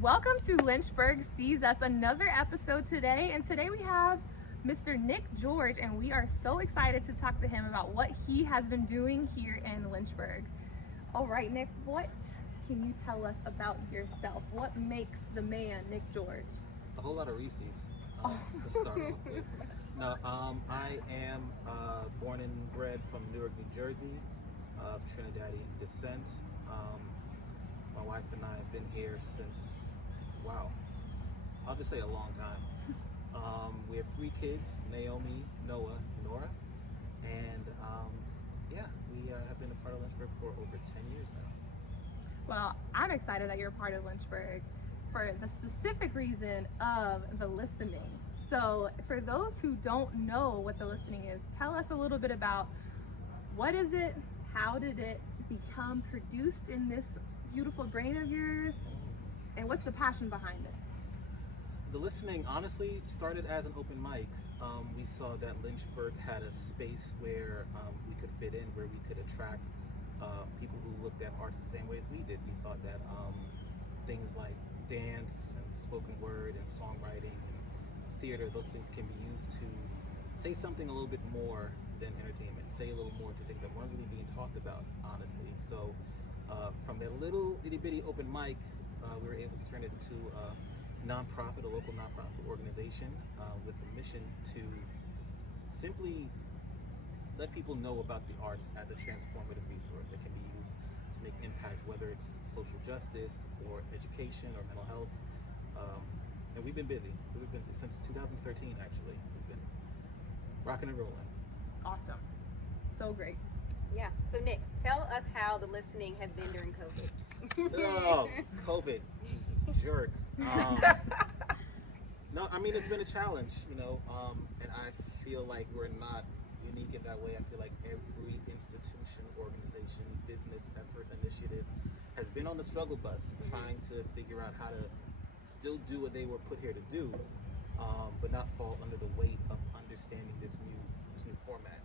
Welcome to Lynchburg Sees Us, another episode today. And today we have Mr. Nick George, and we are so excited to talk to him about what he has been doing here in Lynchburg. All right, Nick, what can you tell us about yourself? What makes the man Nick George? A whole lot of Reese's to start off with. No, I am born and bred from Newark, New Jersey, of Trinidadian descent. My wife and I have been here since, wow, I'll just say a long time. We have 3 kids, Naomi, Noah, and Nora. And we have been a part of Lynchburg for over 10 years now. Well, I'm excited that you're a part of Lynchburg for the specific reason of the listening. So for those who don't know what the listening is, tell us a little bit about what is it, how did it become produced in this beautiful brain of yours, and what's the passion behind it? The listening honestly started as an open mic. We saw that Lynchburg had a space where we could fit in, where we could attract people who looked at arts the same way as we did. We thought that things like dance and spoken word and songwriting and theater, those things can be used to say something a little bit more than entertainment, say a little more to things that weren't really being talked about, honestly. So from that little itty bitty open mic, we were able to turn it into a nonprofit, a local nonprofit organization with a mission to simply let people know about the arts as a transformative resource that can be used to make impact, whether it's social justice or education or mental health. And we've been busy. We've been busy since 2013, actually. We've been rocking and rolling. Awesome. So great. Yeah. So Nick, tell us how the listening has been during COVID. Oh, COVID, you jerk. No, I mean, it's been a challenge, and I feel like we're not unique in that way. I feel like every institution, organization, business effort, initiative has been on the struggle bus, trying to figure out how to still do what they were put here to do, but not fall under the weight of understanding this new format.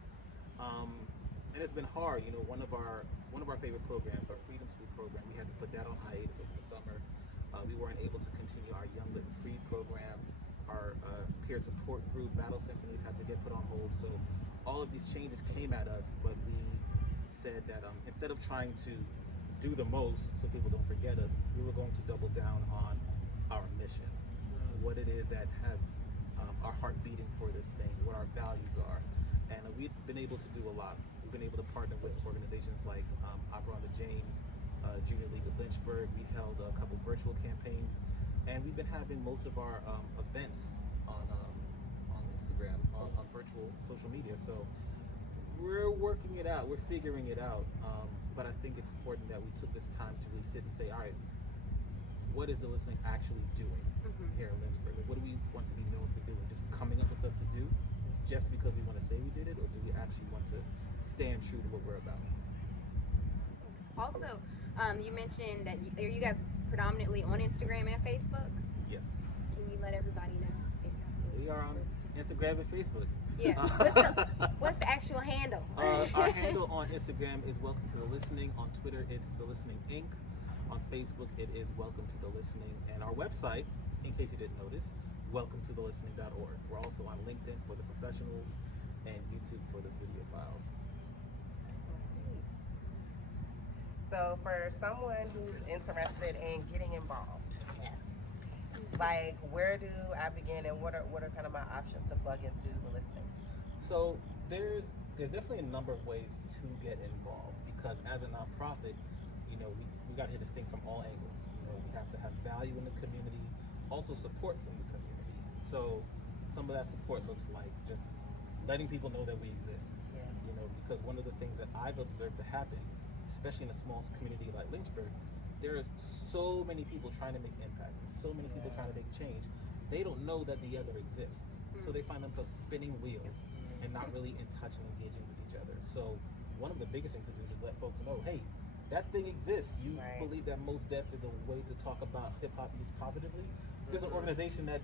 And it's been hard. One of our favorite programs, our Freedom School program, we had to put that on hiatus over the summer. We weren't able to continue our Young Lit and Free program. Our peer support group, Battle Symphonies, had to get put on hold. So all of these changes came at us, but we said that instead of trying to do the most so people don't forget us, we were going to double down on our mission, what it is that has our heart beating for this thing, what our values are. And we've been able to do a lot. We've been able to partner with organizations like Opera on the James, Junior League of Lynchburg. We held a couple virtual campaigns, and we've been having most of our events on Instagram, on virtual social media. So we're working it out, we're figuring it out. But I think it's important that we took this time to really sit and say, all right, what is the listening actually doing here in Lynchburg? Like, what do we want to be known for doing? Just coming up with stuff to do just because we want to say we did it, or do we actually want to stand true to what we're about? Also, you mentioned that you guys predominantly on Instagram and Facebook. Yes. Can you let everybody know exactly? We are on Instagram and Facebook. Yeah. What's the actual handle? Our handle on Instagram is Welcome to the Listening. On Twitter, it's The Listening Inc. On Facebook, it is Welcome to the Listening. And our website, in case you didn't notice, welcometothelistening.org. We're also on LinkedIn for the professionals and YouTube for the video files. So for someone who's interested in getting involved, like where do I begin, and what are kind of my options to plug into the listening? So there's definitely a number of ways to get involved, because as a nonprofit, we got to hit this thing from all angles. We have to have value in the community, also support from the community. So some of that support looks like just letting people know that we exist. Yeah. Because one of the things that I've observed to happen, especially in a small community like Lynchburg, there are so many people trying to make impact, so many people trying to make change. They don't know that the other exists. So they find themselves spinning wheels and not really in touch and engaging with each other. So one of the biggest things to do is let folks know, hey, that thing exists. You believe that Most Def is a way to talk about hip-hop use positively? There's an organization that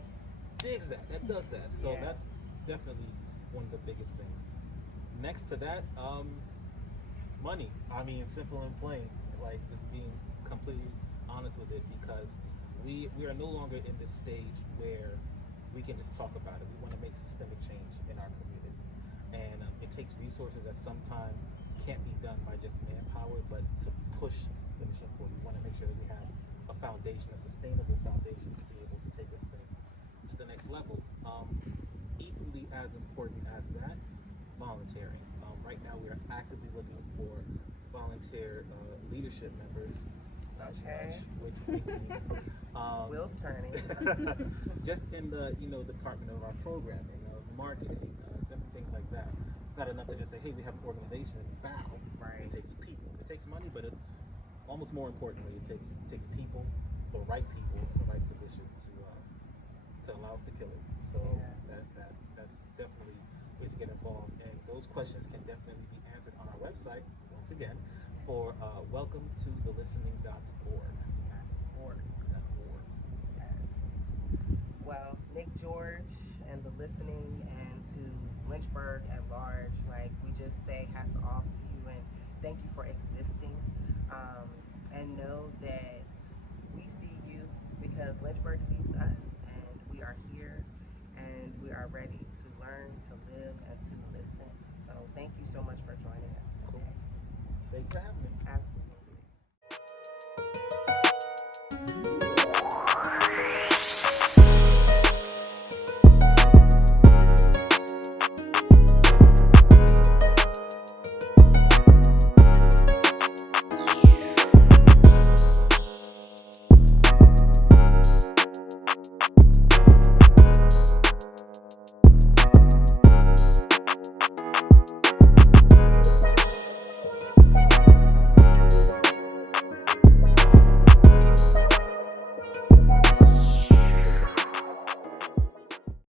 digs that does that. So that's definitely one of the biggest things. Next to that, money. I mean, simple and plain, like just being completely honest with it, because We are no longer in this stage where we can just talk about it. We want to make systemic change in our community, and it takes resources that sometimes can't be done by just manpower, but to push the mission forward. We want to make sure that we have a foundation, a sustainable foundation, to be able to take this thing to the next level. Equally as important as that, volunteering. Right now, we are actively looking for volunteer leadership members. Okay. Which we need. Wheels turning. Just in the department of our programming, marketing, different things like that. It's not enough to just say, hey, we have an organization and bow. Right. It takes people. It takes money, but almost more importantly, it takes people, the right people in the right position to allow us to kill it. So Yeah. that's definitely ways to get involved, and those questions can definitely be answered on our website once again for welcome to the listening.org. Org. Yes. Well, Nick George and the listening, and to Lynchburg at large, like, we just say hats off to you and thank you for existing. And know that we see you because Lynchburg sees